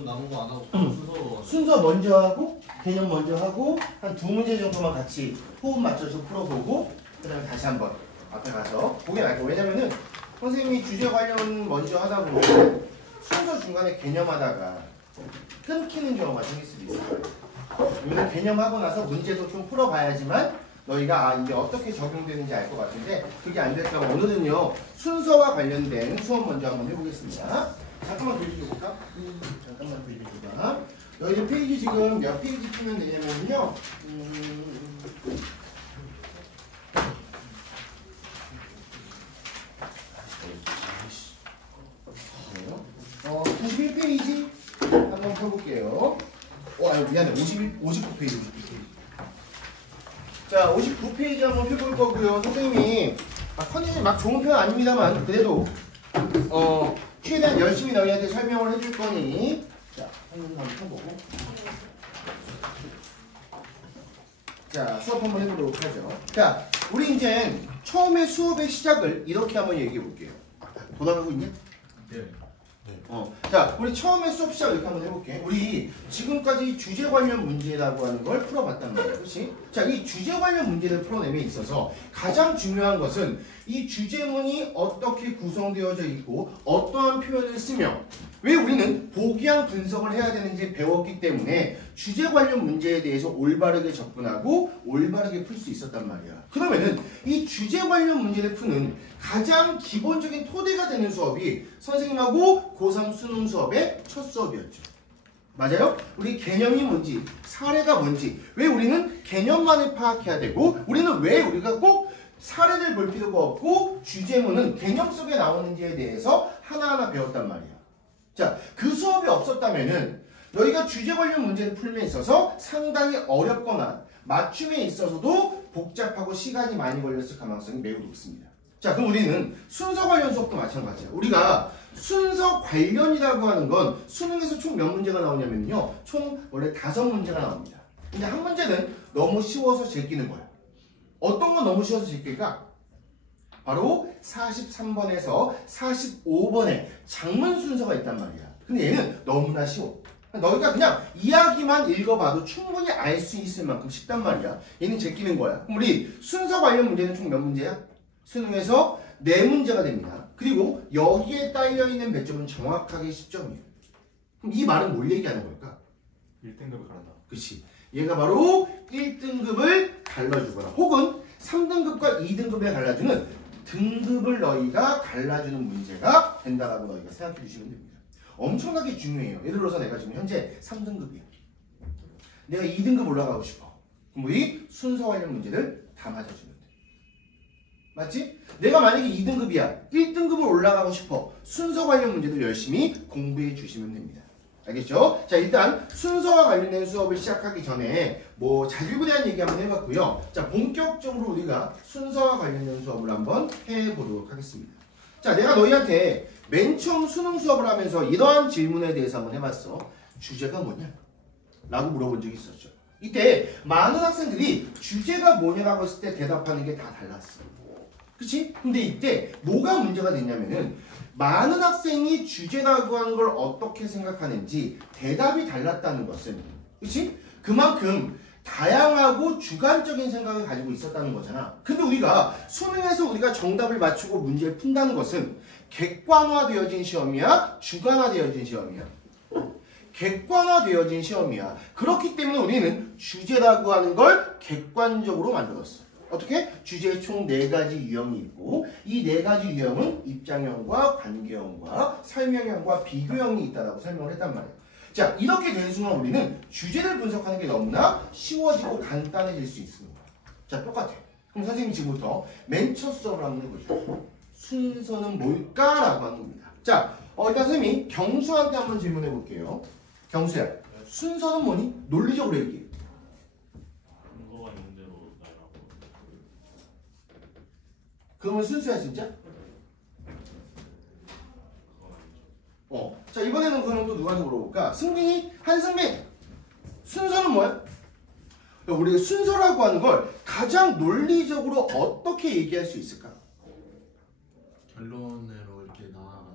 남은 거 안 하고 순서로 순서 먼저 하고 개념 먼저 하고 한 두 문제 정도만 같이 호흡 맞춰서 풀어보고 그 다음에 다시 한번 앞에 가서 보게 할게요. 왜냐면은 선생님이 주제 관련 먼저 하다 보면 순서 중간에 개념하다가 끊기는 경우가 생길 수도 있어요. 이거는 개념하고 나서 문제도 좀 풀어봐야지만 너희가 이게 어떻게 적용되는지 알 것 같은데 그게 안 될까봐 오늘은요 순서와 관련된 수업 먼저 한번 해보겠습니다. 잠깐만 돌려줘볼까? 잠깐만 돌려줘봐. 너희들 페이지 지금 몇 페이지 풀면 되냐면요 91페이지 한번 펴볼게요. 미안해. 59페이지. 자, 59페이지 한번 펴볼 거고요. 선생님이 컨디션이 막 좋은 편 아닙니다만 그래도 최대한 열심히 너희한테 설명을 해줄 거니 자, 한번 펴보고 자, 수업 한번 해보도록 하죠. 자, 우리 이제 처음에 수업의 시작을 이렇게 한번 얘기해 볼게요. 돌아가고 있냐? 네. 자, 우리 처음에 수업 시작 이렇게 한번 해볼게. 우리 지금까지 주제 관련 문제라고 하는 걸 풀어봤단 말이야. 그렇지? 자, 이 주제 관련 문제를 풀어내에 있어서 가장 중요한 것은 이 주제문이 어떻게 구성되어져 있고 어떠한 표현을 쓰며 왜 우리는 보기형 분석을 해야 되는지 배웠기 때문에 주제 관련 문제에 대해서 올바르게 접근하고 올바르게 풀 수 있었단 말이야. 그러면은 이 주제 관련 문제를 푸는 가장 기본적인 토대가 되는 수업이 선생님하고 고3 수능 수업의 첫 수업이었죠. 맞아요? 우리 개념이 뭔지 사례가 뭔지 왜 우리는 개념만을 파악해야 되고 우리는 왜 우리가 꼭 사례를 볼 필요가 없고 주제문은 개념 속에 나오는지에 대해서 하나하나 배웠단 말이야. 자, 그 수업이 없었다면은 너희가 주제 관련 문제를 풀면 있어서 상당히 어렵거나 맞춤에 있어서도 복잡하고 시간이 많이 걸렸을 가능성이 매우 높습니다. 자, 그럼 우리는 순서 관련 수업도 마찬가지야. 우리가 순서 관련이라고 하는 건 수능에서 총 몇 문제가 나오냐면요. 총 원래 5문제가 나옵니다. 근데 한 문제는 너무 쉬워서 제끼는 거야. 어떤 건 너무 쉬워서 제낄까? 바로 43번에서 45번에 장문 순서가 있단 말이야. 근데 얘는 너무나 쉬워. 너희가 그냥 이야기만 읽어봐도 충분히 알 수 있을 만큼 쉽단 말이야. 얘는 제끼는 거야. 그럼 우리 순서 관련 문제는 총 몇 문제야? 수능에서 4문제가 됩니다. 그리고 여기에 딸려있는 몇 점은 정확하게 10점이에요. 그럼 이 말은 뭘 얘기하는 걸까? 1등급을 갈란다. 그치. 얘가 바로 1등급을 갈라주거나 혹은 3등급과 2등급에 갈라주는 등급을 너희가 갈라주는 문제가 된다라고 너희가 생각해 주시면 됩니다. 엄청나게 중요해요. 예를 들어서 내가 지금 현재 3등급이야. 내가 2등급 올라가고 싶어. 그럼 우리 순서 관련 문제를 다 맞아주면 돼. 맞지? 내가 만약에 2등급이야. 1등급을 올라가고 싶어. 순서 관련 문제들 열심히 공부해 주시면 됩니다. 알겠죠? 자, 일단 순서와 관련된 수업을 시작하기 전에 자질구에 대한 얘기 한번 해봤고요. 자, 본격적으로 우리가 순서와 관련된 수업을 한번 해보도록 하겠습니다. 자, 내가 너희한테 맨 처음 수능 수업을 하면서 이러한 질문에 대해서 한번 해봤어. 주제가 뭐냐? 라고 물어본 적이 있었죠. 이때 많은 학생들이 주제가 뭐냐라고 했을 때 대답하는 게 다 달랐어. 그치? 근데 이때 뭐가 문제가 됐냐면은 많은 학생이 주제라고 하는 걸 어떻게 생각하는지 대답이 달랐다는 것은 그치? 그만큼 다양하고 주관적인 생각을 가지고 있었다는 거잖아. 근데 우리가 수능에서 우리가 정답을 맞추고 문제를 푼다는 것은 객관화되어진 시험이야? 주관화되어진 시험이야? 객관화되어진 시험이야. 그렇기 때문에 우리는 주제라고 하는 걸 객관적으로 만들었어. 어떻게? 주제에 총 4가지 유형이 있고 이 4가지 유형은 입장형과 관계형과 설명형과 비교형이 있다고 설명을 했단 말이에요. 자, 이렇게 되는 순간 우리는 주제를 분석하는 게 너무나 쉬워지고 간단해질 수 있습니다. 자, 똑같아. 그럼 선생님이 지금부터 맨 첫 수업을 한번 해보죠. 순서는 뭘까라고 하는 겁니다. 자, 일단 선생님이 경수한테 한번 질문해 볼게요. 경수야, 순서는 뭐니? 논리적으로 얘기해. 그러면 순수야 진짜? 자, 이번에는 그러면 또 누구한테 물어볼까? 승빈이? 한승빈! 순서는 뭐야? 우리가 순서라고 하는 걸 가장 논리적으로 어떻게 얘기할 수 있을까? 결론으로 이렇게 나아가는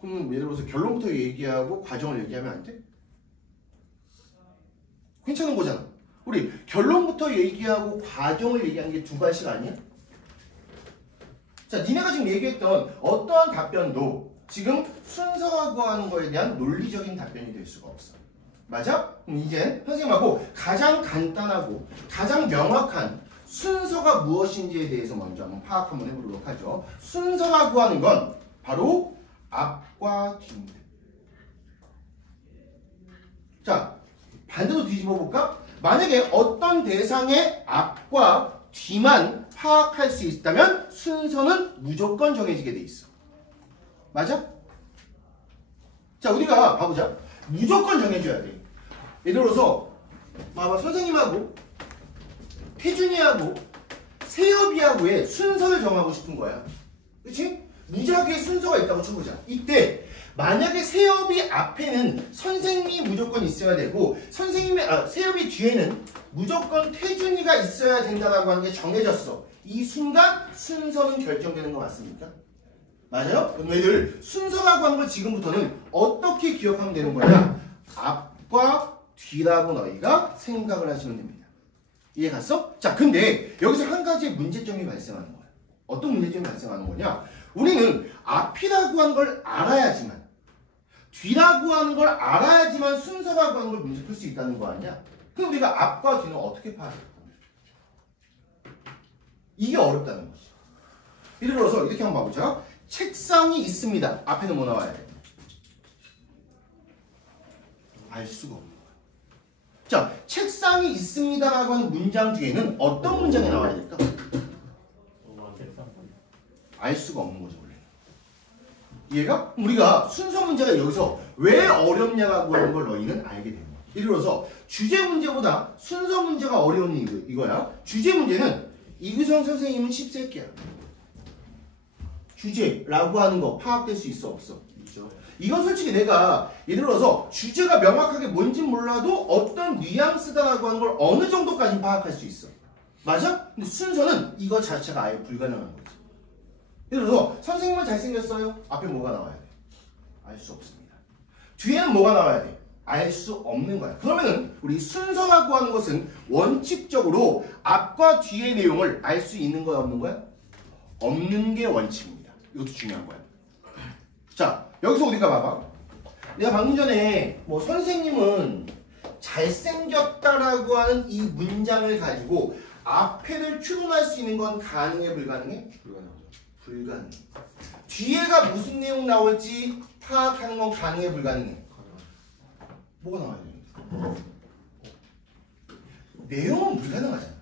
그럼 예를 들어서 결론부터 얘기하고 과정을 얘기하면 안 돼? 괜찮은 거잖아. 우리 결론부터 얘기하고 과정을 얘기하는 게 두 가지가 아니야? 자, 니네가 지금 얘기했던 어떠한 답변도 지금 순서가 구하는 거에 대한 논리적인 답변이 될 수가 없어. 맞아? 그럼 이제 선생님하고 가장 간단하고 가장 명확한 순서가 무엇인지에 대해서 먼저 한번 파악 한번 해보도록 하죠. 순서가 구하는 건 바로 앞과 뒤입니다. 자, 반대로 뒤집어 볼까? 만약에 어떤 대상의 앞과 뒤만 파악할 수 있다면 순서는 무조건 정해지게 돼 있어. 맞아? 자, 우리가 봐보자. 무조건 정해줘야 돼. 예를 들어서 봐봐, 선생님하고 태준이하고 세엽이하고의 순서를 정하고 싶은 거야. 그치? 무작위의 순서가 있다고 쳐보자. 이때 만약에 세엽이 앞에는 선생님이 무조건 있어야 되고 세엽이 뒤에는 무조건 태준이가 있어야 된다라고 하는 게 정해졌어. 이 순간 순서는 결정되는 거 맞습니까? 맞아요? 그럼 너희들 순서라고 하는 걸 지금부터는 어떻게 기억하면 되는 거냐? 앞과 뒤라고 너희가 생각을 하시면 됩니다. 이해 갔어? 자, 근데 여기서 한 가지의 문제점이 발생하는 거야. 어떤 문제점이 발생하는 거냐? 우리는 앞이라고 하는 걸 알아야지만, 뒤라고 하는 걸 알아야지만 순서라고 하는 걸 문제 풀 수 있다는 거 아니야? 그럼 우리가 앞과 뒤는 어떻게 파악할까? 이게 어렵다는 거지. 예를 들어서 이렇게 한번 봐보자. 책상이 있습니다. 앞에는 뭐 나와야 돼? 알 수가 없는 거야. 자, 책상이 있습니다라고 하는 문장 뒤에는 어떤 문장이 나와야 될까? 알 수가 없는 거죠, 원래. 이해가? 우리가 순서 문제가 여기서 왜 어렵냐라고 하는 걸 너희는 알게 됩니다. 예를 들어서 주제 문제보다 순서 문제가 어려운 이거야. 주제 문제는 이규성 선생님은 10세기야. 주제라고 하는 거 파악될 수 있어, 없어? 있죠. 이건 솔직히 내가 예를 들어서 주제가 명확하게 뭔진 몰라도 어떤 뉘앙스다라고 하는 걸 어느 정도까지 파악할 수 있어. 맞아? 근데 순서는 이거 자체가 아예 불가능한 거지. 예를 들어서 선생님은 잘생겼어요. 앞에 뭐가 나와야 돼? 알 수 없습니다. 뒤에는 뭐가 나와야 돼? 알 수 없는 거야. 그러면은 우리 순서라고 하는 것은 원칙적으로 앞과 뒤의 내용을 알 수 있는 거야, 없는 거야? 없는 게 원칙입니다. 이것도 중요한 거야. 자, 여기서 우리가 봐봐. 내가 방금 전에 뭐 선생님은 잘생겼다라고 하는 이 문장을 가지고 앞에를 추론할 수 있는 건 가능해, 불가능해? 불가능. 뒤에가 무슨 내용 나올지 파악하는 건 가능해, 불가능해? 뭐가 나와야 되는데? 내용은 불가능하잖아.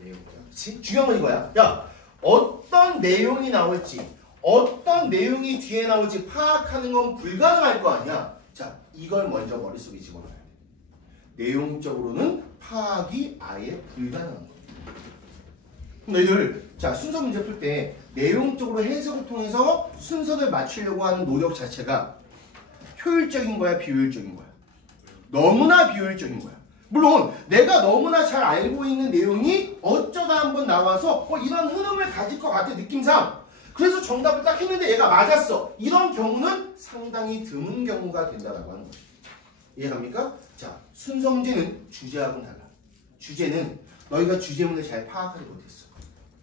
내용. 그치? 중요한 건 이거야. 야, 어떤 내용이 나올지, 어떤 내용이 뒤에 나올지 파악하는 건 불가능할 거 아니야. 자, 이걸 먼저 머릿속에 집어넣어야 돼. 내용적으로는 파악이 아예 불가능한 거야. 너희들 자, 순서 문제 풀 때 내용적으로 해석을 통해서 순서를 맞추려고 하는 노력 자체가 효율적인 거야, 비효율적인 거야? 너무나 비효율적인 거야. 물론 내가 너무나 잘 알고 있는 내용이 어쩌다 한번 나와서 이런 흐름을 가질 것 같아, 느낌상. 그래서 정답을 딱 했는데 얘가 맞았어. 이런 경우는 상당히 드문 경우가 된다라고 하는 거죠. 이해갑니까? 자, 순서 문제는 주제하고는 달라. 주제는 너희가 주제문을 잘 파악하지 못했어.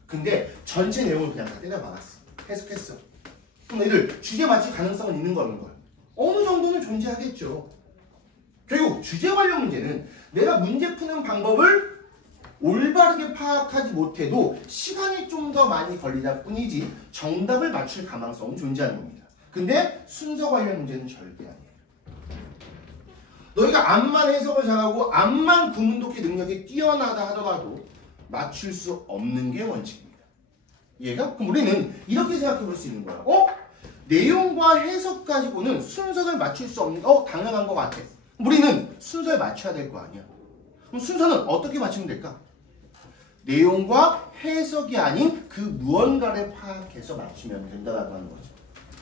근데 전체 내용을 그냥 다 때려 박았어. 해석했어. 그럼 너희들 주제 맞출 가능성은 있는 거 없는 거야? 어느 정도는 존재하겠죠. 결국 주제 관련 문제는 내가 문제 푸는 방법을 올바르게 파악하지 못해도 시간이 좀 더 많이 걸리다 뿐이지 정답을 맞출 가능성은 존재하는 겁니다. 근데 순서 관련 문제는 절대 아니에요. 너희가 앞만 해석을 잘하고 앞만 구문독해 능력이 뛰어나다 하더라도 맞출 수 없는 게 원칙입니다. 이해가? 그럼 우리는 이렇게 생각해 볼 수 있는 거야. 내용과 해석 가지고는 순서를 맞출 수 없는 당연한 것 같아. 우리는 순서를 맞춰야 될 거 아니야. 그럼 순서는 어떻게 맞추면 될까? 내용과 해석이 아닌 그 무언가를 파악해서 맞추면 된다고 하는 거죠.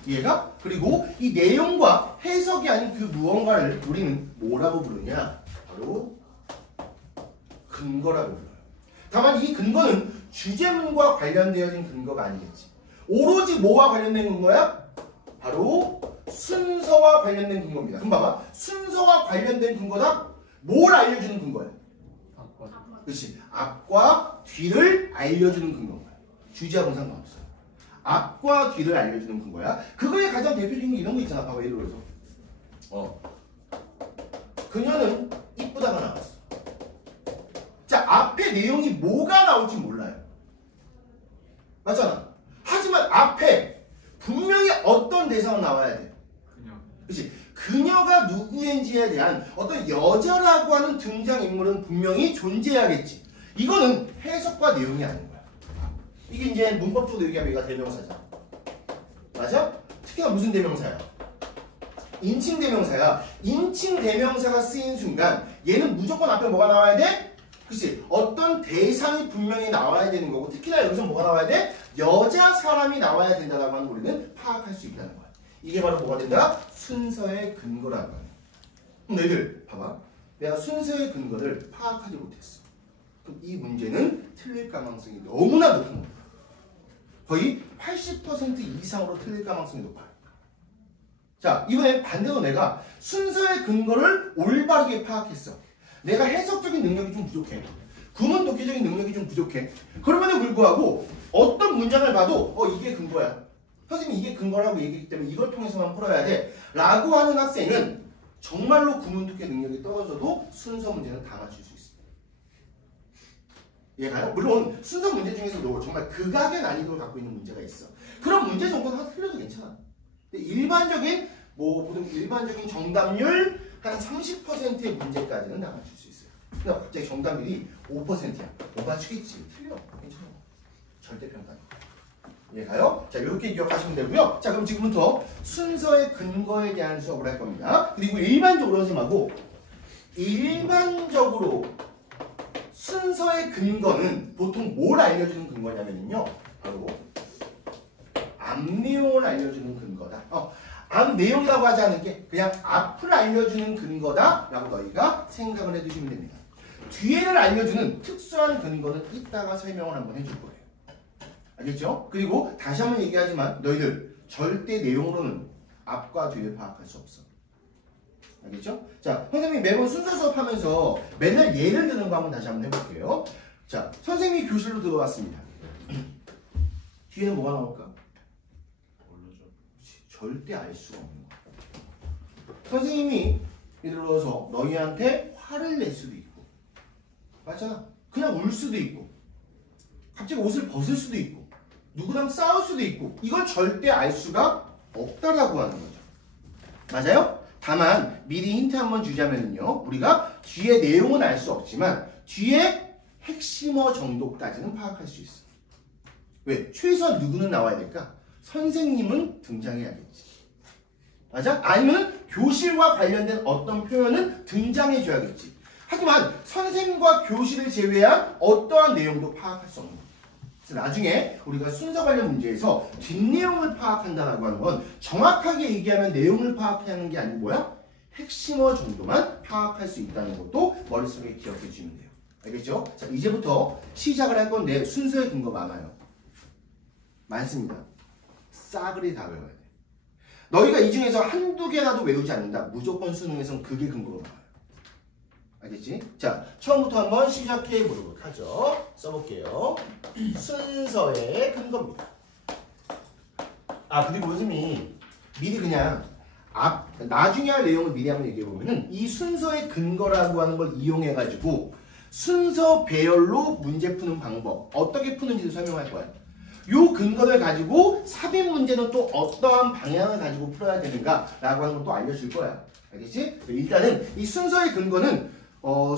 이해가? 그리고 이 내용과 해석이 아닌 그 무언가를 우리는 뭐라고 부르냐? 바로 근거라고 불러요. 다만 이 근거는 주제문과 관련되어진 근거가 아니겠지. 오로지 뭐와 관련된 근거야? 바로 순서와 관련된 근거입니다. 그럼 봐봐. 순서와 관련된 근거다? 뭘 알려주는 근거야? 그렇지. 앞과 뒤를 알려주는 근거인 거야. 주제하고는 상관없어. 앞과 뒤를 알려주는 근거야. 그거의 가장 대표적인 게 이런 거 있잖아. 봐봐. 예를 들어서 그녀는 이쁘다가 나왔어. 자, 앞에 내용이 뭐가 나올지 몰라요. 맞잖아. 하지만 앞에 분명히 어떤 대사가 나와야 돼. 그렇지. 그녀가 누구인지에 대한 어떤 여자라고 하는 등장인물은 분명히 존재해야겠지. 이거는 해석과 내용이 아닌 거야. 이게 이제 문법적으로 얘기하면 얘가 대명사잖아. 맞아? 특히나 무슨 대명사야? 인칭 대명사야. 인칭 대명사가 쓰인 순간 얘는 무조건 앞에 뭐가 나와야 돼? 그치? 어떤 대상이 분명히 나와야 되는 거고, 특히나 여기서 뭐가 나와야 돼? 여자 사람이 나와야 된다라고 하는 우리는 파악할 수 있다는 거야. 이게 바로 뭐가 된다? 순서의 근거라는 거야. 그럼 너희들 봐봐. 내가 순서의 근거를 파악하지 못했어. 그럼 이 문제는 틀릴 가능성이 너무나 높은 거야. 거의 80% 이상으로 틀릴 가능성이 높아요. 자, 이번엔 반대로 내가 순서의 근거를 올바르게 파악했어. 내가 해석적인 능력이 좀 부족해. 구문 독해적인 능력이 좀 부족해. 그럼에도 불구하고 어떤 문장을 봐도 이게 근거야. 선생님이 이게 근거라고 얘기했기 때문에 이걸 통해서만 풀어야 돼. 라고 하는 학생은 정말로 구문 독해 능력이 떨어져도 순서 문제는 다 맞출 수 있습니다. 이해가요? 물론 순서 문제 중에서도 정말 극악의 난이도를 갖고 있는 문제가 있어. 그런 문제 정도는 하나 틀려도 괜찮아. 근데 일반적인 보통 일반적인 정답률 한 30%의 문제까지는 다 맞출 수 있어요. 근데 갑자기 정답률이 5%야. 못 맞추겠지. 틀려. 괜찮아. 절대 평가니까. 이해가요? 자, 이렇게 기억하시면 되고요. 자, 그럼 지금부터 순서의 근거에 대한 수업을 할 겁니다. 그리고 일반적으로 선생님하고 일반적으로 순서의 근거는 보통 뭘 알려주는 근거냐면요. 바로 앞 내용을 알려주는 근거다. 앞 내용이라고 하지 않을게. 그냥 앞을 알려주는 근거다 라고 너희가 생각을 해두시면 됩니다. 뒤에를 알려주는 특수한 근거는 이따가 설명을 한번 해줄 거예요. 알겠죠? 그리고 다시 한번 얘기하지만 너희들 절대 내용으로는 앞과 뒤를 파악할 수 없어. 알겠죠? 자, 선생님이 매번 순서 수업하면서 맨날 예를 드는 거 한번 다시 한번 해볼게요. 자, 선생님이 교실로 들어왔습니다. 뒤에는 뭐가 나올까? 절대 알 수가 없는 거야. 선생님이 예를 들어서 너희한테 화를 낼 수도 있고, 맞잖아. 그냥 울 수도 있고, 갑자기 옷을 벗을 수도 있고, 누구랑 싸울 수도 있고, 이걸 절대 알 수가 없다라고 하는 거죠. 맞아요? 다만 미리 힌트 한번 주자면요, 우리가 뒤에 내용은 알 수 없지만 뒤에 핵심어 정도까지는 파악할 수 있어. 왜? 최소한 누구는 나와야 될까? 선생님은 등장해야겠지. 맞아? 아니면 교실과 관련된 어떤 표현은 등장해줘야겠지. 하지만 선생님과 교실을 제외한 어떠한 내용도 파악할 수 없는 거야. 그래서 나중에 우리가 순서 관련 문제에서 뒷내용을 파악한다는 건 정확하게 얘기하면 내용을 파악해야 하는 게 아니고 뭐야? 핵심어 정도만 파악할 수 있다는 것도 머릿속에 기억해 주시면 돼요. 알겠죠? 자, 이제부터 시작을 할 건데 순서의 근거 많아요. 많습니다. 싸그리 다 외워야 돼. 너희가 이 중에서 한두 개라도 외우지 않는다. 무조건 수능에선 그게 근거로 나와요. 알겠지? 자, 처음부터 한번 시작해 보도록 하죠. 써볼게요. 순서의 근거입니다. 그리고 선생님이 미리 그냥 나중에 할 내용을 미리 한번 얘기해 보면은 이 순서의 근거라고 하는 걸 이용해 가지고 순서 배열로 문제 푸는 방법, 어떻게 푸는지도 설명할 거야. 요 근거를 가지고 삽입 문제는 또 어떠한 방향을 가지고 풀어야 되는가라고 하는 것도 알려줄 거야. 알겠지? 일단은 이 순서의 근거는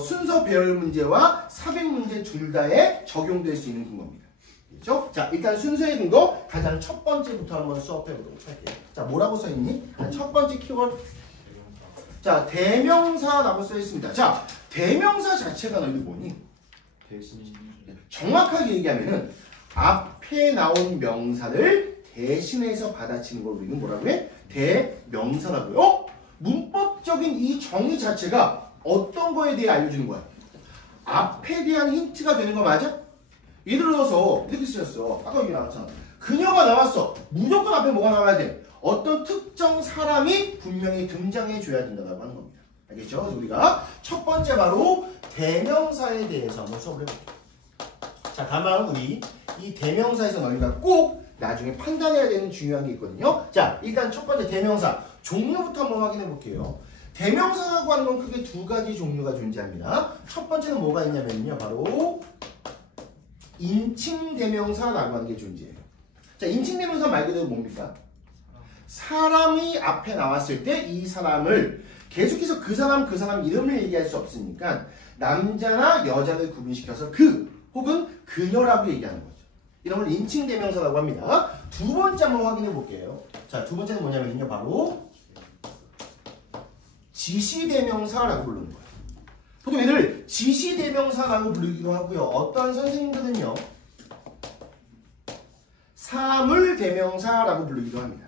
순서 배열 문제와 삽입 문제 둘 다에 적용될 수 있는 근거입니다. 그렇죠? 자, 일단 순서의 근거 가장 첫 번째부터 한번 수업해 보도록 할게요. 자, 뭐라고 써 있니? 첫 번째 키워드. 자, 대명사라고 써 있습니다. 자, 대명사 자체가 너희들 뭐니? 대신. 정확하게 얘기하면은 앞에 나온 명사를 대신해서 받아치는 걸 우리는 뭐라고 해? 대명사라고요. 문법적인 이 정의 자체가 어떤 거에 대해 알려주는 거야? 앞에 대한 힌트가 되는 거 맞아? 예를 들어서 이렇게 쓰였어. 아까 여기 나왔잖아. 그녀가 나왔어. 무조건 앞에 뭐가 나와야 돼? 어떤 특정 사람이 분명히 등장해 줘야 된다고 하는 겁니다. 알겠죠? 그래서 우리가 첫 번째 바로 대명사에 대해서 한번 수업을 해볼게요. 자, 다만 우리 이 대명사에서 너희가 꼭 나중에 판단해야 되는 중요한 게 있거든요. 자, 일단 첫 번째 대명사 종류부터 한번 확인해 볼게요. 대명사라고 하는 건 크게 두 가지 종류가 존재합니다. 첫 번째는 뭐가 있냐면요, 바로 인칭 대명사라고 하는 게 존재해요. 자, 인칭 대명사 말 그대로 뭡니까? 사람이 앞에 나왔을 때 이 사람을 계속해서 그 사람 이름을 얘기할 수 없으니까 남자나 여자를 구분시켜서 그 혹은 그녀라고 얘기하는 거죠. 이런 걸 인칭 대명사라고 합니다. 두 번째 한번 확인해 볼게요. 자, 두 번째는 뭐냐면요, 바로 지시 대명사라고 부르는 거예요. 보통 얘를 지시 대명사라고 부르기도 하고요. 어떠한 선생님들은요, 사물 대명사라고 부르기도 합니다.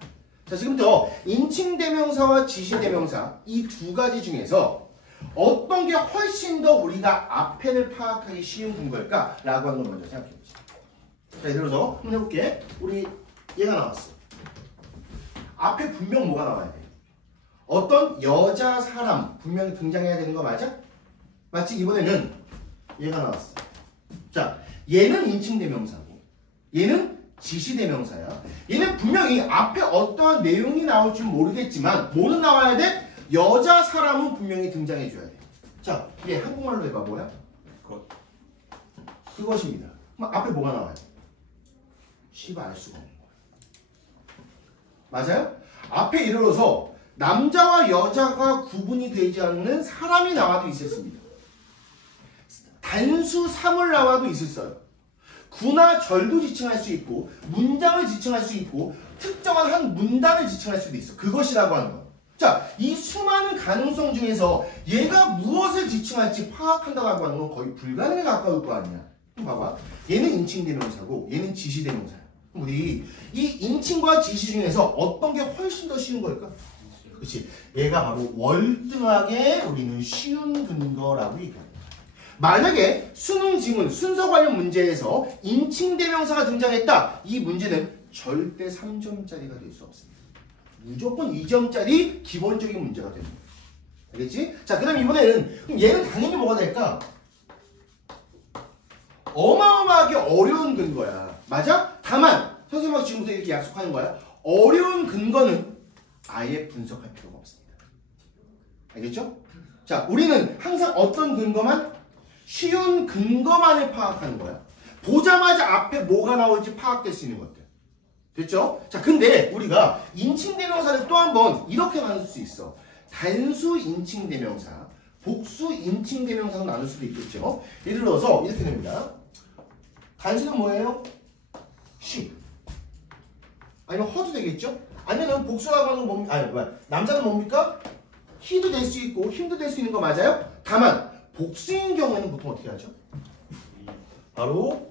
자, 지금부터 인칭 대명사와 지시 대명사 이 두 가지 중에서 어떤 게 훨씬 더 우리가 앞에를 파악하기 쉬운 근거일까? 라고 하는 걸 먼저 생각해 보시죠. 자, 예를 들어서 한번 해볼게. 우리 얘가 나왔어. 앞에 분명 뭐가 나와야 돼? 어떤 여자 사람 분명히 등장해야 되는 거 맞아? 마치 이번에는 얘가 나왔어. 자, 얘는 인칭 대명사고 얘는 지시 대명사야. 얘는 분명히 앞에 어떠한 내용이 나올지 모르겠지만 뭐는 나와야 돼? 여자 사람은 분명히 등장해 줘야 돼. 자, 얘 한국말로 해봐. 뭐야? 그것입니다. 그럼 앞에 뭐가 나와야 돼? 씨발 알 수가 없는 거야. 맞아요? 앞에 예를 들어서 남자와 여자가 구분이 되지 않는 사람이 나와도 있었습니다. 단수 사물 나와도 있었어요. 구나 절도 지칭할 수 있고 문장을 지칭할 수 있고 특정한 한 문단을 지칭할 수도 있어. 그것이라고 하는 거. 자, 이 수많은 가능성 중에서 얘가 무엇을 지칭할지 파악한다고 하는 건 거의 불가능에 가까울 거 아니야. 봐봐. 얘는 인칭 대명사고 얘는 지시 대명사야. 우리 이 인칭과 지시 중에서 어떤 게 훨씬 더 쉬운 걸까? 그렇지. 얘가 바로 월등하게 우리는 쉬운 근거라고 얘기합니다. 만약에 수능 지문 순서 관련 문제에서 인칭 대명사가 등장했다. 이 문제는 절대 3점짜리가 될 수 없습니다. 무조건 2점짜리 기본적인 문제가 됩니다. 알겠지? 자, 그 다음 이번에는 그럼 얘는 당연히 뭐가 될까? 어마어마하게 어려운 근거야. 맞아? 다만 선생님하고 지금부터 이렇게 약속하는 거야. 어려운 근거는 아예 분석할 필요가 없습니다. 알겠죠? 자, 우리는 항상 어떤 근거만? 쉬운 근거만을 파악하는 거야. 보자마자 앞에 뭐가 나올지 파악될 수 있는 것들. 됐죠? 자, 근데 우리가 인칭 대명사를 또 한 번 이렇게 나눌 수 있어. 단수 인칭 대명사, 복수 인칭 대명사로 나눌 수도 있겠죠. 예를 들어서 이렇게 됩니다. 단수는 뭐예요? she. 아니면 her도 되겠죠? 아니면 복수라고 하는 건 뭡니까? 아니, 뭐야? 남자는 뭡니까? he도 될 수 있고 him도 될 수 있는 거 맞아요? 다만 복수인 경우에는 보통 어떻게 하죠? 바로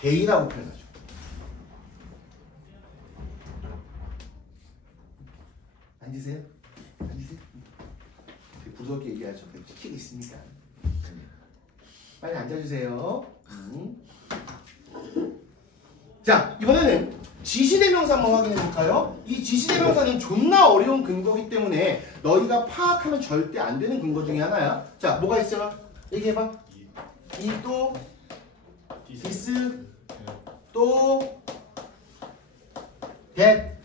they라고 표현하죠. 앉으세요. 앉으세요. 부드럽게 얘기하죠. 치키가 있으니까. 빨리 앉아주세요. 자, 이번에는 지시대명사 한번 확인해 볼까요? 이 지시대명사는 존나 어려운 근거이기 때문에 너희가 파악하면 절대 안 되는 근거 중에 하나야. 자, 뭐가 있어요? 얘기해봐. 이 또 this 또 that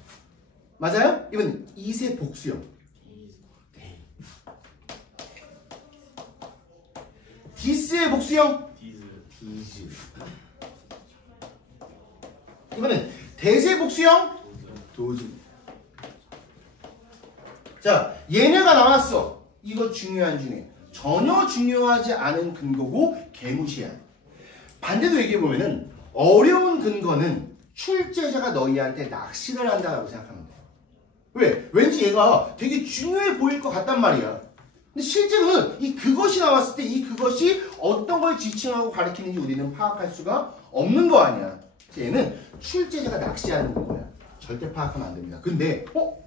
맞아요? 이건 이세 복수형. this의 복수형 these. 이번엔 that의 복수형 those. 자, 얘네가 나왔어. 이거 중요한 중에 전혀 중요하지 않은 근거고 개무시해야 돼. 반대로 얘기해보면은 어려운 근거는 출제자가 너희한테 낚시를 한다고 생각하면 돼. 왜? 왠지 얘가 되게 중요해 보일 것 같단 말이야. 근데 실제로는 이 그것이 나왔을 때 이 그것이 어떤 걸 지칭하고 가리키는지 우리는 파악할 수가 없는 거 아니야. 그래서 얘는 출제자가 낚시하는 거야. 절대 파악하면 안 됩니다. 근데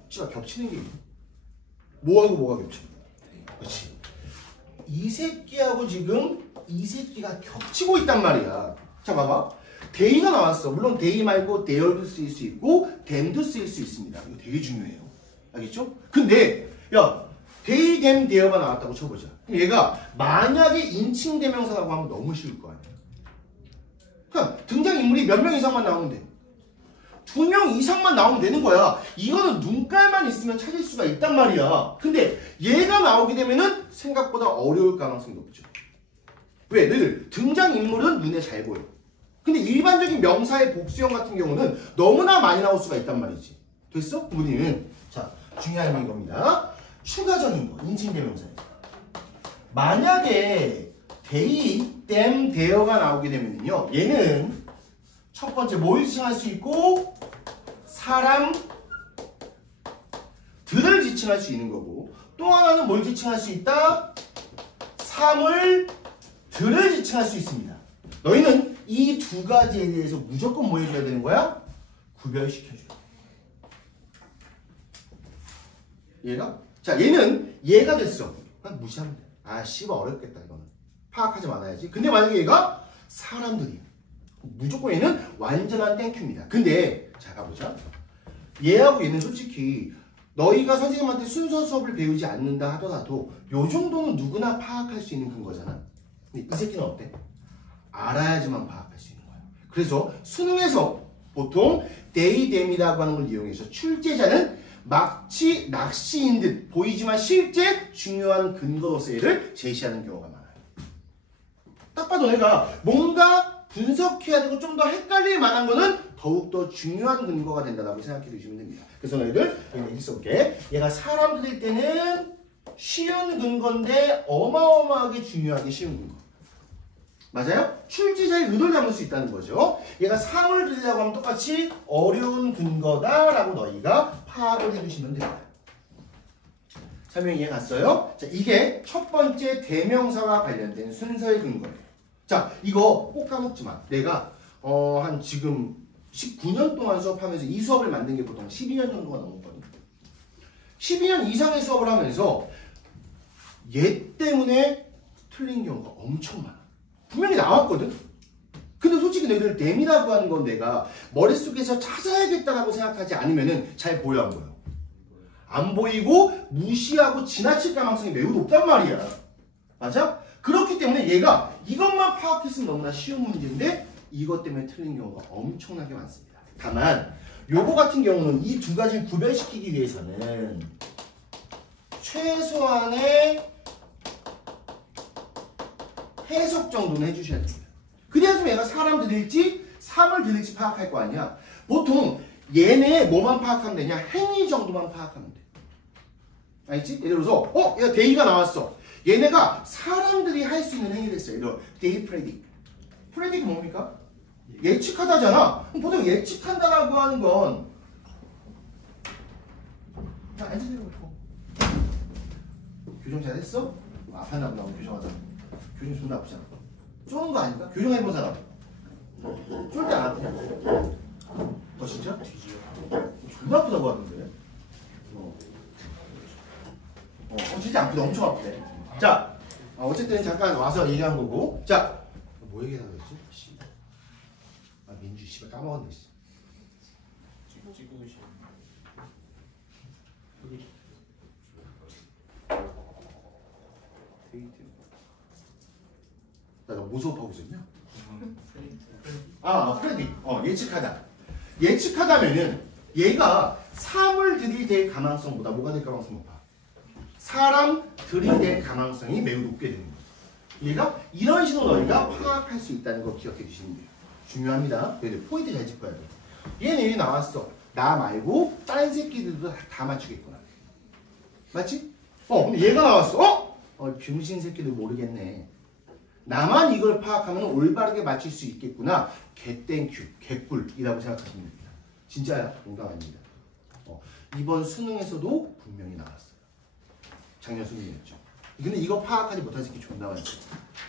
진짜 겹치는 게 있네. 뭐하고 뭐가 겹치는 거야? 그렇지. 이 새끼하고 지금 이 새끼가 겹치고 있단 말이야. 자, 봐봐. they가 나왔어. 물론 they 말고 there도 쓰일 수 있고 them도 쓰일 수 있습니다. 이거 되게 중요해요. 알겠죠? 근데 야 they, them, there가 나왔다고 쳐보자. 그럼 얘가 만약에 인칭 대명사라고 하면 너무 쉬울 거 아니야. 그러니까 등장인물이 몇 명 이상만 나오면 돼. 2명 이상만 나오면 되는 거야. 이거는 눈깔만 있으면 찾을 수가 있단 말이야. 근데 얘가 나오게 되면은 생각보다 어려울 가능성이 높죠. 왜? 늘 등장인물은 눈에 잘 보여. 근데 일반적인 명사의 복수형 같은 경우는 너무나 많이 나올 수가 있단 말이지. 됐어? 우리는 자 중요한 이겁니다. 추가적인 거, 인칭대명사에서 만약에 they, them, there가 나오게 되면요 얘는 첫 번째 뭘 지칭할 수 있고 사람들을 지칭할 수 있는 거고 또 하나는 뭘 지칭할 수 있다? 사물들을 지칭할 수 있습니다. 너희는 이 두 가지에 대해서 무조건 뭐 해줘야 되는 거야? 구별시켜줘야 돼. 얘가? 자 얘는 얘가 됐어. 그냥 무시하면 돼. 아 씨발 어렵겠다 이거는. 파악하지 말아야지. 근데 만약에 얘가 사람들이야. 무조건 얘는 완전한 땡큐입니다. 근데 자 가보자. 얘하고 얘는 솔직히 너희가 선생님한테 순서 수업을 배우지 않는다 하더라도 요 정도는 누구나 파악할 수 있는 근거잖아. 근데 이 새끼는 어때? 알아야지만 파악할 수 있는 거야. 그래서 수능에서 보통 they, them이라고 하는 걸 이용해서 출제자는 마치 낚시인 듯 보이지만 실제 중요한 근거로서 얘를 제시하는 경우가 많아요. 딱 봐도 내가 뭔가 분석해야 되고 좀 더 헷갈릴 만한 거는 더욱더 중요한 근거가 된다고 생각해 주시면 됩니다. 그래서 너희들 여기 써볼게. 얘가 사람들일 때는 쉬운 근거인데 어마어마하게 중요하게 쉬운 근거. 맞아요? 출제자의 의도를 담을 수 있다는 거죠. 얘가 상을 들으려고 하면 똑같이 어려운 근거다라고 너희가 파악을 해주시면 됩니다. 설명이 이해 갔어요? 자, 이게 첫 번째 대명사와 관련된 순서의 근거예요. 자, 이거 꼭 까먹지 마. 내가 한 지금 19년 동안 수업하면서 이 수업을 만든 게 보통 12년 정도가 넘었거든요. 12년 이상의 수업을 하면서 얘 때문에 틀린 경우가 엄청 많아. 분명히 나왔거든? 근데 솔직히 너희들 댐이라고 하는 건 내가 머릿속에서 찾아야겠다라고 생각하지 않으면은 잘 보여 안 보여? 안 보이고 무시하고 지나칠 가능성이 매우 높단 말이야. 맞아? 그렇기 때문에 얘가 이것만 파악했으면 너무나 쉬운 문제인데 이것 때문에 틀린 경우가 엄청나게 많습니다. 다만 요거 같은 경우는 이 두 가지를 구별시키기 위해서는 최소한의 해석 정도는 해주셔야 됩니다. 그래야지 얘가 사람 들일지 삶을 들일지 파악할 거 아니야. 보통 얘네 뭐만 파악하면 되냐? 행위 정도만 파악하면 돼. 알겠지? 예를 들어서 얘가 데이가 나왔어. 얘네가 사람들이 할 수 있는 행위를 했어요. 예를 들어 데이 프레딕. 프레딕이 뭡니까? 예측하다잖아. 그럼 보통 예측한다라고 하는 건 자, 앉으세요. 교정 잘했어? 아팠나 보다. 교정하다. 교정 존나 아프잖아. 쏘는 거 아닌가? 교정해본 사람. 쫄 때 안 아프냐? 진짜? 존나 아프다고 하는데. 진짜 아프다. 엄청 아프대. 자, 어쨌든 잠깐 와서 얘기한 거고. 자, 뭐 얘기하려고 했지? 민주 씨발 까먹었네. 찍고 계시. 나 뭐 수업하고 있었냐? 프레딕. 예측하다. 예측하다면은 얘가 사물들이 될 가능성보다 뭐가 될 가능성이 높아? 사람들이 될 가능성이 매우 높게 되는 거예요. 얘가 이런 식으로 너희가 파악할 수 있다는 거 기억해 주시면 돼요. 중요합니다. 포인트 잘 짚어야 돼. 얘는 여기 나왔어. 나 말고 다른 새끼들도 다 맞추겠구나. 맞지? 근데 얘가 나왔어. 병신 새끼들 모르겠네. 나만 이걸 파악하면 올바르게 맞출 수 있겠구나. 개땡큐, 개꿀이라고 생각하시면 됩니다. 진짜야, 농담 아닙니다. 이번 수능에서도 분명히 나왔어요. 작년 수능이었죠. 근데 이거 파악하지 못한 새끼 존나 많았어요.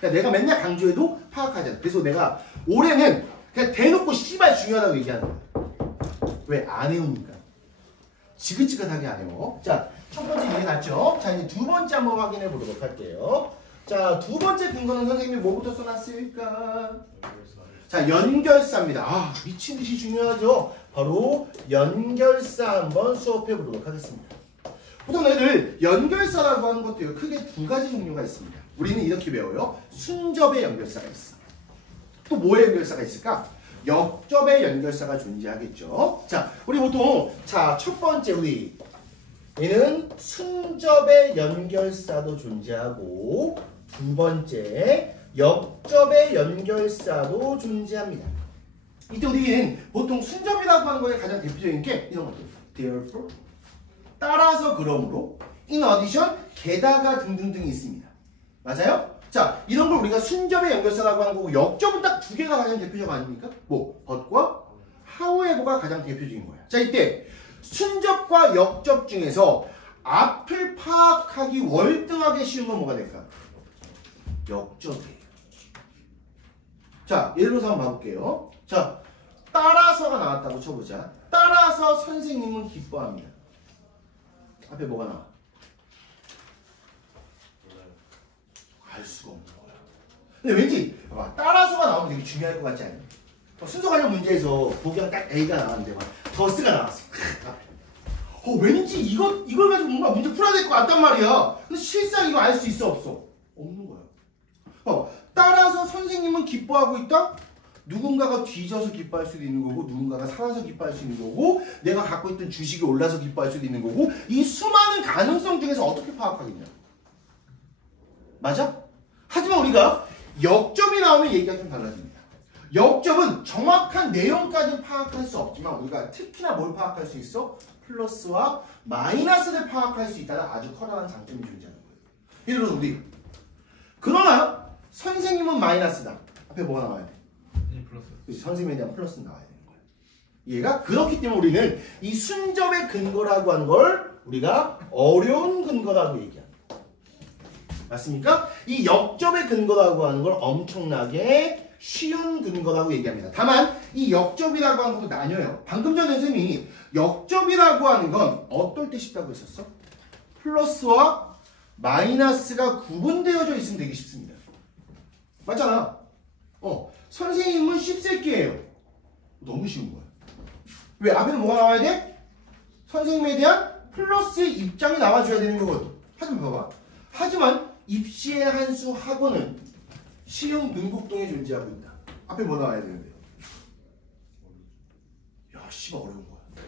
그러니까 내가 맨날 강조해도 파악하잖아. 그래서 내가 올해는 그냥 대놓고 씨발 중요하다고 얘기하는 거야. 왜? 안 해오니까. 지긋지긋하게 안 해요. 자, 첫 번째 이해 갔죠? 자, 이제 두 번째 한번 확인해 보도록 할게요. 자, 두 번째 근거는 선생님이 뭐부터 써놨을까? 자, 자, 연결사입니다. 아, 미친 듯이 중요하죠. 바로 연결사 한번 수업해 보도록 하겠습니다. 보통 애들 연결사라고 하는 것도 크게 두 가지 종류가 있습니다. 우리는 이렇게 배워요. 순접의 연결사가 있어. 또 뭐의 연결사가 있을까? 역접의 연결사가 존재하겠죠. 자, 우리 보통 자, 첫 번째 우리 얘는 순접의 연결사도 존재하고 두 번째 역접의 연결사도 존재합니다. 이때 우리는 보통 순접이라고 하는 거에 가장 대표적인 게 이런 것들. therefore, 따라서 그러므로, in addition, 게다가 등등등이 있습니다. 맞아요? 자, 이런 걸 우리가 순접의 연결사라고 하는 거고 역접은 딱 두 개가 가장 대표적 아닙니까? 뭐, but과 however가 가장 대표적인 거예요. 자, 이때 순접과 역접 중에서 앞을 파악하기 월등하게 쉬운 건 뭐가 될까? 역접이에요. 자, 예를 들어서 한번 봐볼게요. 자, 따라서가 나왔다고 쳐보자. 따라서 선생님은 기뻐합니다. 앞에 뭐가 나와? 알 수가 없는 거야. 근데 왠지 봐봐, 따라서가 나오면 되게 중요할 것 같지 않아요? 순서 관련 문제에서 보기가 딱 A가 나왔는데 막 더스가 나왔어. 왠지 이걸 가지고 뭔가 문제 풀어야 될 것 같단 말이야. 근데 실상 이거 알 수 있어 없어? 없는 거야. 따라서 선생님은 기뻐하고 있다? 누군가가 뒤져서 기뻐할 수도 있는 거고 누군가가 살아서 기뻐할 수 있는 거고 내가 갖고 있던 주식이 올라서 기뻐할 수도 있는 거고 이 수많은 가능성 중에서 어떻게 파악하겠냐? 맞아? 하지만 우리가 역접이 나오면 얘기가 좀 달라집니다. 역접은 정확한 내용까지 파악할 수 없지만 우리가 특히나 뭘 파악할 수 있어? 플러스와 마이너스를 파악할 수 있다는 아주 커다란 장점이 존재하는 거예요. 예를 들어서 우리 그러나 선생님은 마이너스다. 앞에 뭐가 나와야 돼? 플러스. 선생님에 대한 플러스는 나와야 되는 거예요. 얘가 그렇기 때문에 우리는 이 순접의 근거라고 하는 걸 우리가 어려운 근거라고 얘기합니다. 맞습니까? 이 역접의 근거라고 하는 걸 엄청나게 쉬운 근거라고 얘기합니다. 다만 이 역접이라고 하는 것도 나뉘어요. 방금 전에 선생님이 역접이라고 하는 건 어떨 때 쉽다고 했었어? 플러스와 마이너스가 구분되어져 있으면 되게 쉽습니다. 맞잖아. 선생님은 씹새끼예요. 너무 쉬운 거야. 왜? 앞에 뭐가 나와야 돼? 선생님에 대한 플러스의 입장이 나와줘야 되는 거거든. 하지만 봐봐. 하지만 입시의 한 수 학원은 시흥 능곡동에 존재하고 있다. 앞에 뭐 나와야 되는데요? 야, 씨발 어려운 거야.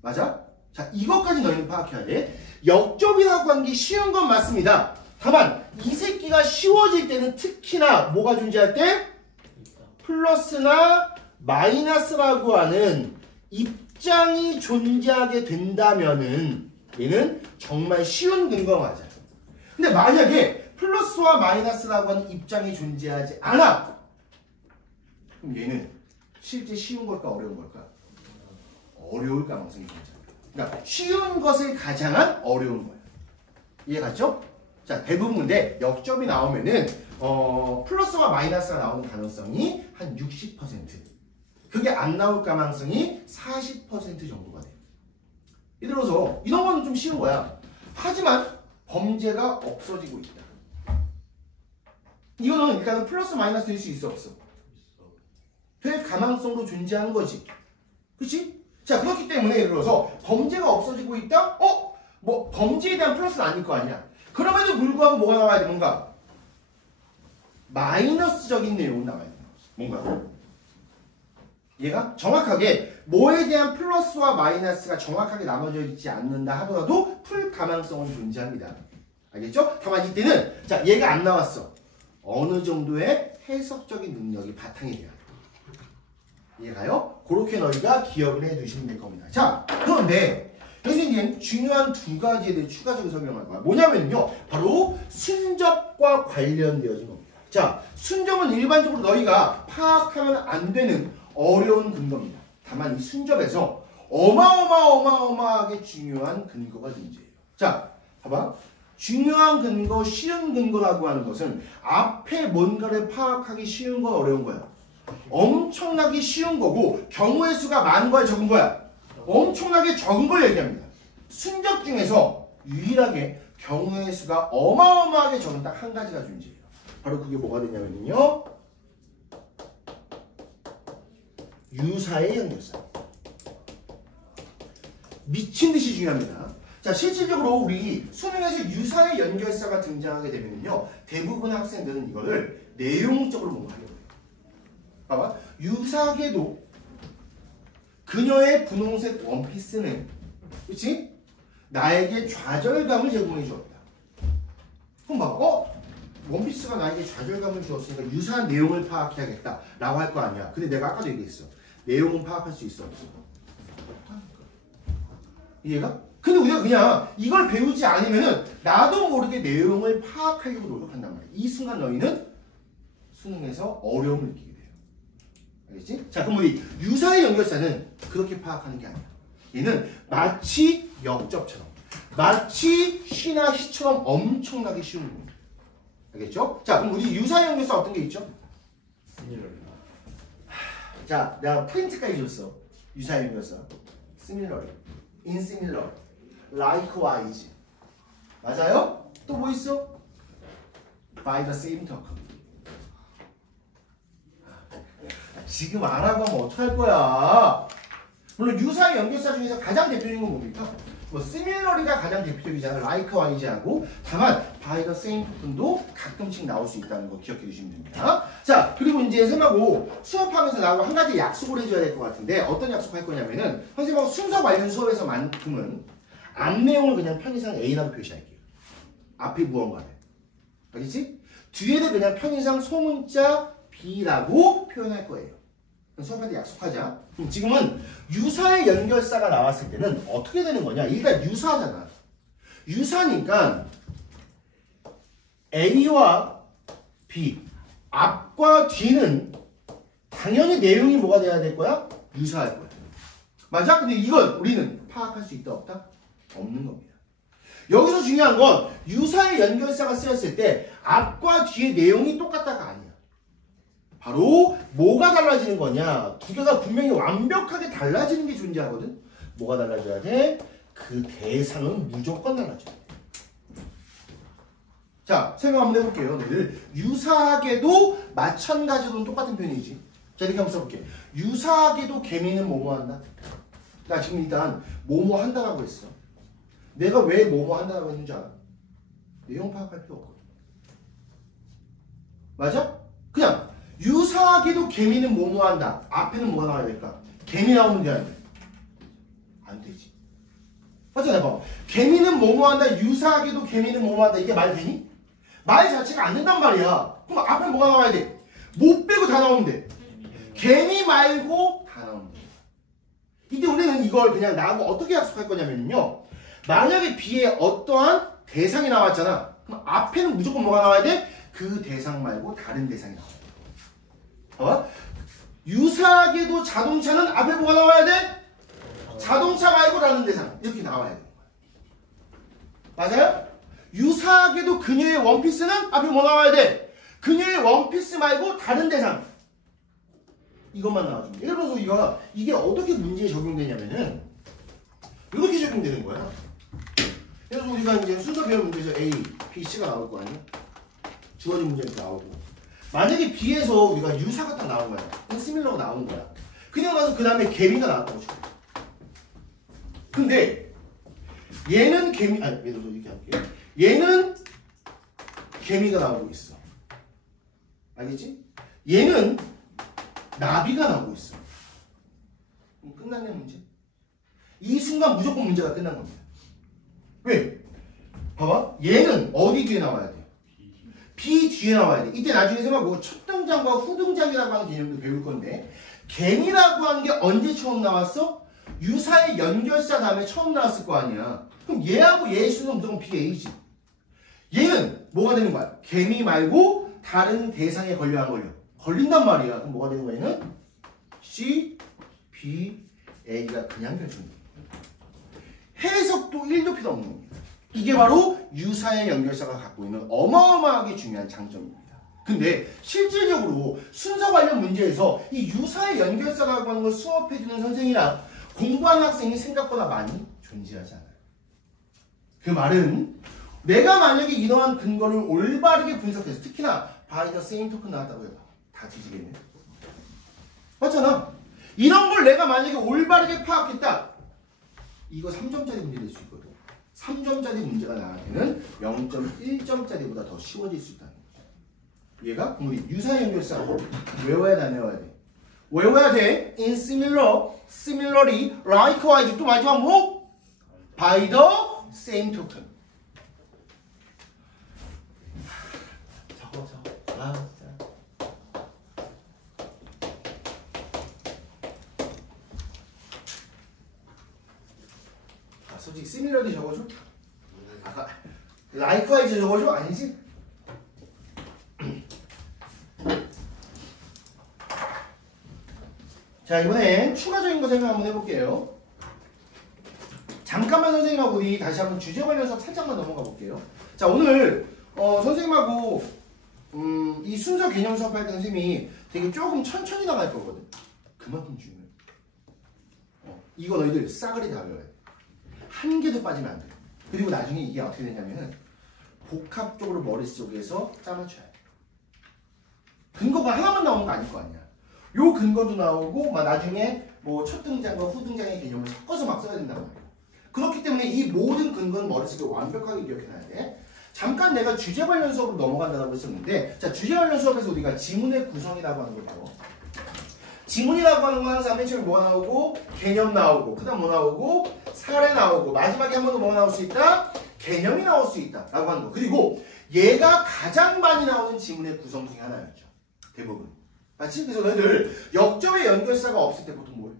맞아? 자, 이것까지 너희는 파악해야 돼. 역접이라고 하는 게 쉬운 건 맞습니다. 다만 이 새끼가 쉬워질 때는 특히나 뭐가 존재할 때? 플러스나 마이너스라고 하는 입장이 존재하게 된다면은 얘는 정말 쉬운 근거가 맞아요. 근데 만약에 플러스와 마이너스라고 하는 입장이 존재하지 않아. 그럼 얘는 실제 쉬운 걸까 어려운 걸까? 어려울 가능성이 존재합니다. 그러니까 쉬운 것을 가장한 어려운 거예요. 이해갔죠? 자, 대부분 근데 역접이 나오면은 플러스와 마이너스가 나오는 가능성이 한 60%. 그게 안 나올 가능성이 40% 정도가 돼요. 예를 들어서 이런 거는 좀 쉬운 거야. 하지만 범죄가 없어지고 있다. 이거는 일단은 플러스 마이너스 될 수 있어 없어? 될 가능성도 존재하는 거지. 그치? 자, 그렇기 때문에 예를 들어서 범죄가 없어지고 있다? 뭐 범죄에 대한 플러스는 아닐 거 아니야. 그럼에도 불구하고 뭐가 나와야 돼? 뭔가 마이너스적인 내용은 나와야 돼. 뭔가 얘가 정확하게 뭐에 대한 플러스와 마이너스가 정확하게 나눠져 있지 않는다 하더라도 풀 가능성은 존재합니다. 알겠죠? 다만 이때는 자, 얘가 안 나왔어. 어느 정도의 해석적인 능력이 바탕이 돼야 돼. 이해가요? 그렇게 너희가 기억을 해두시면 될 겁니다. 자, 그런데 선생님 중요한 두 가지에 대해 추가적으로 설명할 거야. 뭐냐면요, 바로 순접과 관련되어진 겁니다. 자, 순접은 일반적으로 너희가 파악하면 안 되는 어려운 근거입니다. 다만 이 순접에서 어마어마하게 중요한 근거가 존재해요. 자, 봐봐. 중요한 근거, 쉬운 근거라고 하는 것은 앞에 뭔가를 파악하기 쉬운 거 어려운 거야. 엄청나게 쉬운 거고 경우의 수가 많은 거야 적은 거야? 엄청나게 적은 걸 얘기합니다. 순접 중에서 유일하게 경우의 수가 어마어마하게 적은 딱 한 가지가 존재해요. 바로 그게 뭐가 되냐면요, 유사의 연결사. 미친 듯이 중요합니다. 자, 실질적으로 우리 수능에서 유사의 연결사가 등장하게 되면요, 대부분의 학생들은 이거를 내용적으로 공부하게 돼요. 봐봐, 유사하게도 그녀의 분홍색 원피스는, 그치? 나에게 좌절감을 제공해 주었다. 그럼 봐, 원피스가 나에게 좌절감을 주었으니까 유사한 내용을 파악해야겠다 라고 할 거 아니야. 근데 내가 아까도 얘기했어. 내용은 파악할 수 있어, 없어? 이해가? 근데 우리가 그냥 이걸 배우지 않으면은 나도 모르게 내용을 파악하려고 노력한단 말이야. 이 순간 너희는 수능에서 어려움을 느끼게 돼요. 알겠지? 자, 그럼 우리 유사의 연결사는 그렇게 파악하는 게 아니야. 얘는 마치 역접처럼, 마치 시나 시처럼 엄청나게 쉬운 겁니다. 알겠죠? 자, 그럼 우리 유사의 연결사 어떤 게 있죠? 자, 내가 프린트까지 줬어. 유사의 연결사. similar, insimilar, likewise. 맞아요? 또 뭐 있어? by the same token. 지금 안 하고 하면 어떡할 거야? 물론 유사의 연결사 중에서 가장 대표적인 건 뭡니까? 뭐 similar이가 가장 대표적이잖아. likewise하고. 다만 by the same token도 가끔씩 나올 수 있다는 거 기억해 주시면 됩니다. 자, 그리고 이제 선생님하고 수업하면서 나하고 한 가지 약속을 해줘야 될 것 같은데 어떤 약속 할 거냐면은 선생님하고 순서 관련 수업에서만큼은 앞 내용을 그냥 편의상 A라고 표시할게요. 앞에 무언가를. 알겠지? 뒤에는 그냥 편의상 소문자 B라고 표현할 거예요. 수업할 때 약속하자. 지금은 유사의 연결사가 나왔을 때는 어떻게 되는 거냐? 일단 유사잖아. 유사니까 A와 B, 앞과 뒤는 당연히 내용이 뭐가 돼야 될 거야? 유사할 거야. 맞아? 근데 이건 우리는 파악할 수 있다 없다? 없는 겁니다. 여기서 중요한 건 유사의 연결사가 쓰였을 때 앞과 뒤의 내용이 똑같다가 아니야. 바로 뭐가 달라지는 거냐? 두 개가 분명히 완벽하게 달라지는 게 존재하거든. 뭐가 달라져야 돼? 그 대상은 무조건 달라져야 돼. 자, 생각 한번 해볼게요. 너희들 유사하게도 마찬가지로는 똑같은 표현이지. 자, 이렇게 한번 써볼게. 유사하게도 개미는 뭐뭐 한다? 나 지금 일단 뭐뭐 한다라고 했어. 내가 왜 뭐뭐 한다라고 했는지 알아? 내용 파악할 필요 없거든. 맞아? 그냥 유사하게도 개미는 뭐뭐 한다. 앞에는 뭐가 나와야 될까? 개미 나오면 돼, 안 돼? 안 되지. 맞잖아, 봐봐. 개미는 뭐뭐 한다. 유사하게도 개미는 뭐뭐 한다. 이게 말 되니? 말 자체가 안 된단 말이야. 그럼 앞에 뭐가 나와야 돼? 못 빼고 다 나오면 돼. 개미 말고 다 나오면 돼. 이때 우리는 이걸 그냥 나하고 어떻게 약속할 거냐면요. 만약에 B에 어떠한 대상이 나왔잖아. 그럼 앞에는 무조건 뭐가 나와야 돼? 그 대상 말고 다른 대상이 나와야 돼. 봐봐. 유사하게도 자동차는 앞에 뭐가 나와야 돼? 자동차 말고 다른 대상. 이렇게 나와야 되는 거야. 맞아요? 유사하게도 그녀의 원피스는 앞에 뭐 나와야 돼? 그녀의 원피스 말고 다른 대상. 이것만 나와주면 돼. 예를 들어서 이게 어떻게 문제에 적용되냐면은 이렇게 적용되는 거야. 그래서 우리가 이제 순서 배열 문제에서 A, B, C가 나올 거 아니야? 주어진 문제도 나오고. 만약에 B에서 우리가 유사가 딱 나온 거야. 시밀러가 나온 거야. 그냥 나서 그 다음에 개미가 나왔다고 쳐. 근데 얘는 개미, 아니, 예를 들어서 이렇게 할게요. 얘는 개미가 나오고 있어. 알겠지? 얘는 나비가 나오고 있어. 그럼 끝났네, 문제. 이 순간 무조건 문제가 끝난 겁니다. 왜? 봐봐. 얘는 어디 뒤에 나와야 돼? B 뒤에 나와야 돼. 이때 나중에 생각하고 첫 등장과 후 등장이라고 하는 개념도 배울 건데 개미라고 하는 게 언제 처음 나왔어? 유사의 연결사 다음에 처음 나왔을 거 아니야. 그럼 얘하고 얘의 순서는 무조건 BA지. 얘는 뭐가 되는 거야? 개미 말고 다른 대상에 걸려 안 걸려? 걸린단 말이야. 그럼 뭐가 되는 거야? 얘는 C, B, A가 그냥 결정돼. 해석도 1도 필요 없는 겁니다. 이게 바로 유사의 연결사가 갖고 있는 어마어마하게 중요한 장점입니다. 근데 실질적으로 순서 관련 문제에서 이 유사의 연결사라고 하는 걸 수업해주는 선생이나 공부하는 학생이 생각보다 많이 존재하지 않아요. 그 말은 내가 만약에 이러한 근거를 올바르게 분석해서 특히나 by the same token 나왔다고 해봐. 다 뒤지겠네. 맞잖아. 이런 걸 내가 만약에 올바르게 파악했다. 이거 3점짜리 문제 될 수 있거든. 3점짜리 문제가 나한테는 0.1점짜리보다 더 쉬워질 수 있다는 거죠. 얘가 우리 유사의 연결사 외워야 돼, 안 외워야 돼? 외워야 돼. In similar, similarly, likewise. 또 마지막 뭐? By the same token. 적어. 아, 진짜. 아, 솔직히 similarly 적어줘? 아까 likewise 적어줘? 아니지? 자, 이번엔 추가적인 거 생각 한번 해볼게요. 잠깐만 선생님하고 우리 다시 한번 주제 관련 수업 살짝만 넘어가 볼게요. 자, 오늘 선생님하고 이 순서 개념 수업할 때 선생님이 되게 조금 천천히 나갈 거거든. 그만큼 중요해. 이거 너희들 싸그리 다 외워야 돼. 한 개도 빠지면 안 돼. 그리고 나중에 이게 어떻게 되냐면은 복합적으로 머릿속에서 짜맞춰야 돼. 근거가 하나만 나오는 거 아닐 거 아니야. 요 근거도 나오고 막 나중에 뭐 첫 등장과 후 등장의 개념을 섞어서 막 써야 된단 말이야. 그렇기 때문에 이 모든 근거는 머릿속에 완벽하게 기억해놔야 돼. 잠깐 내가 주제 관련 수업으로 넘어간다고 했었는데, 자, 주제 관련 수업에서 우리가 지문의 구성이라고 하는 걸 배워. 지문이라고 하는 건 항상 맨 처음에 뭐가 나오고, 개념 나오고, 그 다음 뭐 나오고, 사례 나오고, 마지막에 한 번 더 뭐 나올 수 있다? 개념이 나올 수 있다 라고 하는 거. 그리고 얘가 가장 많이 나오는 지문의 구성 중에 하나였죠. 대부분. 맞지? 그래서 너희들 역점의 연결사가 없을 때 보통 뭐해?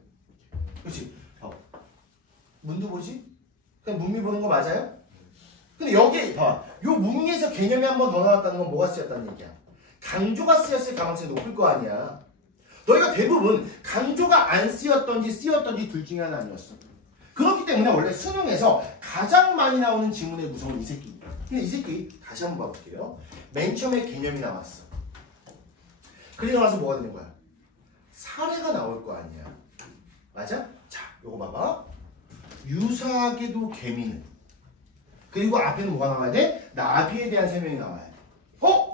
그렇지? 문도 보지? 그냥 문미 보는 거 맞아요? 근데 여기에 봐. 요 문미에서 개념이 한 번 더 나왔다는 건 뭐가 쓰였다는 얘기야? 강조가 쓰였을 가능성이 높을 거 아니야. 너희가 대부분 강조가 안 쓰였던지 쓰였던지 둘 중에 하나 아니었어. 그렇기 때문에 원래 수능에서 가장 많이 나오는 지문의 구성은 이 새끼. 근데 이 새끼 다시 한번 봐볼게요. 맨 처음에 개념이 나왔어. 그리고 나서 뭐가 되는 거야? 사례가 나올 거 아니야. 맞아? 자, 요거 봐봐. 유사하게도 개미는. 그리고 앞에는 뭐가 나와야 돼? 나비에 대한 설명이 나와야 돼.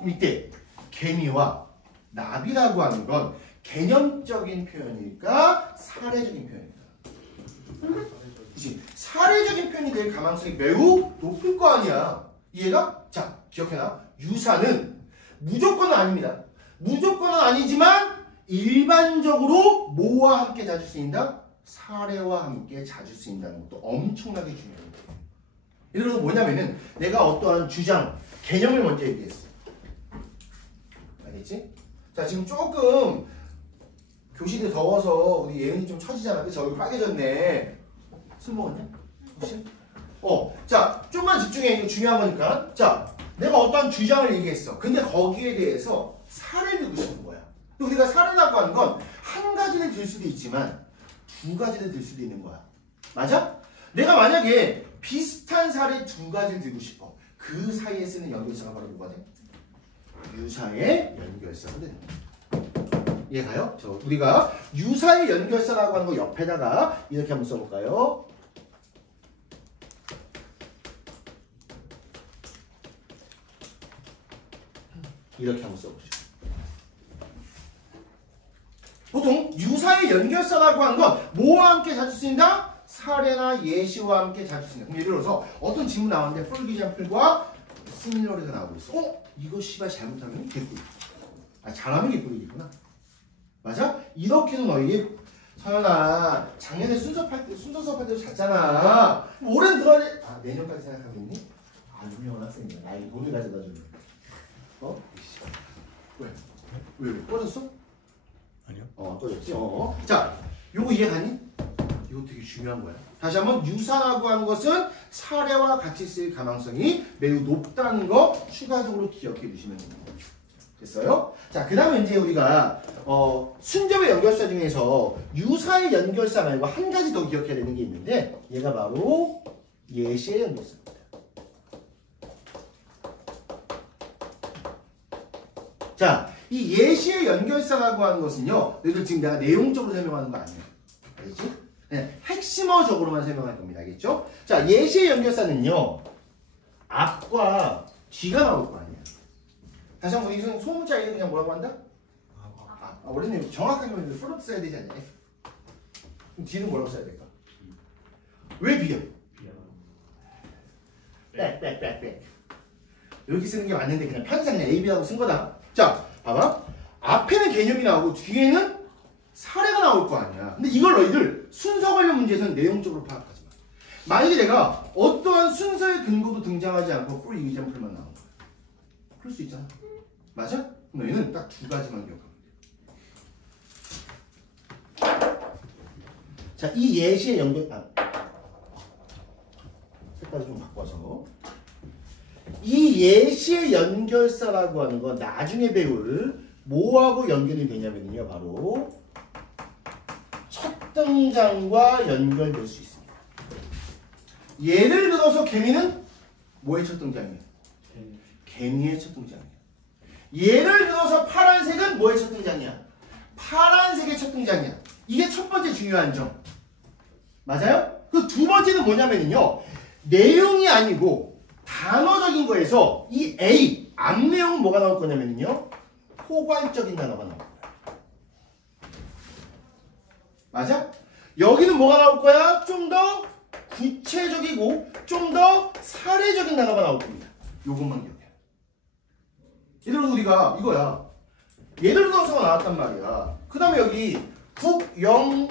이때 개미와 나비라고 하는 건 개념적인 표현일까? 사례적인 표현일까? 그치? 사례적인 표현이 될 가능성이 매우 높을 거 아니야. 이해가? 자, 기억해놔. 유사는 무조건은 아닙니다. 무조건은 아니지만 일반적으로 뭐와 함께 자주 쓰인다? 사례와 함께 자주 쓰인다는 것도 엄청나게 중요해요. 예를 들어서 뭐냐면은 내가 어떠한 주장, 개념을 먼저 얘기했어. 알겠지? 자, 지금 조금 교실이 더워서 우리 예은이 좀 처지잖아. 그치? 얼굴 빨개졌네. 술 먹었냐? 혹시? 자, 좀만 집중해. 이거 중요한 거니까. 자, 내가 어떠한 주장을 얘기했어. 근데 거기에 대해서 사례를 들고 싶은 거야. 근데 우리가 사례라고 하는 건 한 가지를 들 수도 있지만 두 가지를 들 수도 있는 거야. 맞아? 내가 만약에 비슷한 사례 두 가지를 들고 싶어. 그 사이에 쓰는 연결사가 바로 뭐가 돼? 유사의 연결사가 되는 거야. 이해가요? 우리가 유사의 연결사라고 하는 거 옆에다가 이렇게 한번 써볼까요? 이렇게 한번 써보죠. 보통 유사의 연결사라고 하는 건 뭐와 함께 자주 쓰인다? 사례나 예시와 함께 자주 쓰인다. 그럼 예를 들어서 어떤 질문 나왔는데 for example과 similarly가 나오고 있어. 이거 씨발 잘못하면 개꿀. 잘하면 개꿀이겠구나. 맞아? 이렇게는 너희 서연아 작년에 순서 수업할 때도 잤잖아. 올해는 들어야 돼. 내년까지 생각하겠니? 유명한 학생이야. 나이 돈을 가져다 주는. 왜? 꺼졌어? 아니요. 꺼졌지? 자, 요거 이해가니? 이거 되게 중요한 거야. 다시 한번 유사라고 하는 것은 사례와 같이 쓰일 가능성이 매우 높다는 거 추가적으로 기억해 주시면 됩니다. 됐어요? 자, 그 다음에 이제 우리가 순접의 연결사 중에서 유사의 연결사 말고 한 가지 더 기억해야 되는 게 있는데 얘가 바로 예시의 연결사입니다. 자, 이 예시의 연결사라고 하는 것은요, 너희들 지금 내가 내용적으로 설명하는 거 아니에요. 알겠지? 네, 핵심어적으로만 설명할 겁니다. 알겠죠? 자, 예시의 연결사는요, 앞과 뒤가 나올 거 아니에요. 다시 한번 이 소문자 이름 그냥 뭐라고 한다? 원래는 정확하게 말해서 프론트 써야 되지 않냐? 그럼 D는 뭐라고 써야 될까? 왜 B야? 빽. 이렇게 쓰는 게 맞는데 그냥 편의상 그냥 A, B라고 쓴 거다. 자, 봐봐. 앞에는 개념이 나오고 뒤에는 사례가 나올 거 아니야. 근데 이걸 너희들 순서 관련 문제에서는 내용적으로 파악하지 마. 만약에 내가 어떠한 순서의 근거도 등장하지 않고 for example만 나온 거야. 그럴 수 있잖아. 맞아? 그럼 너희는 딱 두 가지만 기억하면 돼. 자, 이 예시의 연결, 색깔 좀 바꿔서. 이 예시의 연결사라고 하는 건 나중에 배울 뭐하고 연결이 되냐면요. 바로 첫 등장과 연결될 수 있습니다. 예를 들어서 개미는 뭐의 첫 등장이에요? 개미의 첫 등장이에요. 예를 들어서 파란색은 뭐의 첫 등장이야? 파란색의 첫 등장이야. 이게 첫 번째 중요한 점. 맞아요? 그 두 번째는 뭐냐면요. 내용이 아니고 단어적인 거에서 이 A, 앞 내용은 뭐가 나올 거냐면요. 포괄적인 단어가 나올 거야. 맞아? 여기는 뭐가 나올 거야? 좀 더 구체적이고 좀 더 사례적인 단어가 나올 겁니다. 요것만 기억해. 예를 들어서 우리가 이거야. 예를 들어서가 나왔단 말이야. 그 다음에 여기 국, 영,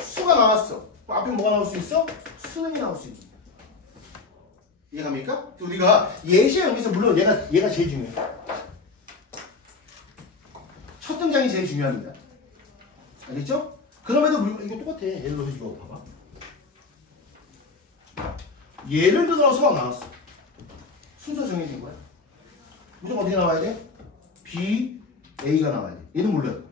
수가 나왔어. 앞에 뭐가 나올 수 있어? 수능이 나올 수 있는. 이해갑니까? 우리가 예시에 여기서 물론 얘가 제일 중요해. 첫 등장이 제일 중요합니다. 알겠죠? 그럼에도 이거 똑같아. 예를 들어서 이거 봐봐. 예를 들어서 나왔어. 순서 정해진 거야. 무조건 어떻게 나와야 돼? B, A가 나와야 돼. 얘는 몰라요.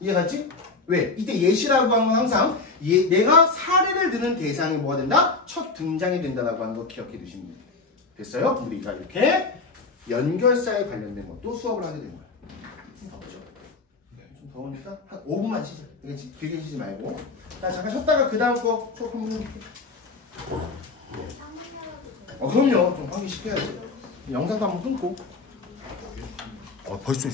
이해갔지? 왜? 이때 예시라고 하는 건 항상 내가 사례를 드는 대상이 뭐가 된다? 첫 등장이 된다라고 하는 거 기억해 두시면 돼요. 됐어요? 우리가 이렇게 연결사에 관련된 것도 수업을 하게 된 거야. 좀 더우죠? 좀 더우니까 한 5분만 쉬자. 이게 길게 쉬지 말고. 자, 잠깐 쉬었다가 그 다음 거 수업 한번 해볼게. 그럼요. 좀 환기시켜야지. 영상도 한번 끊고. 벌써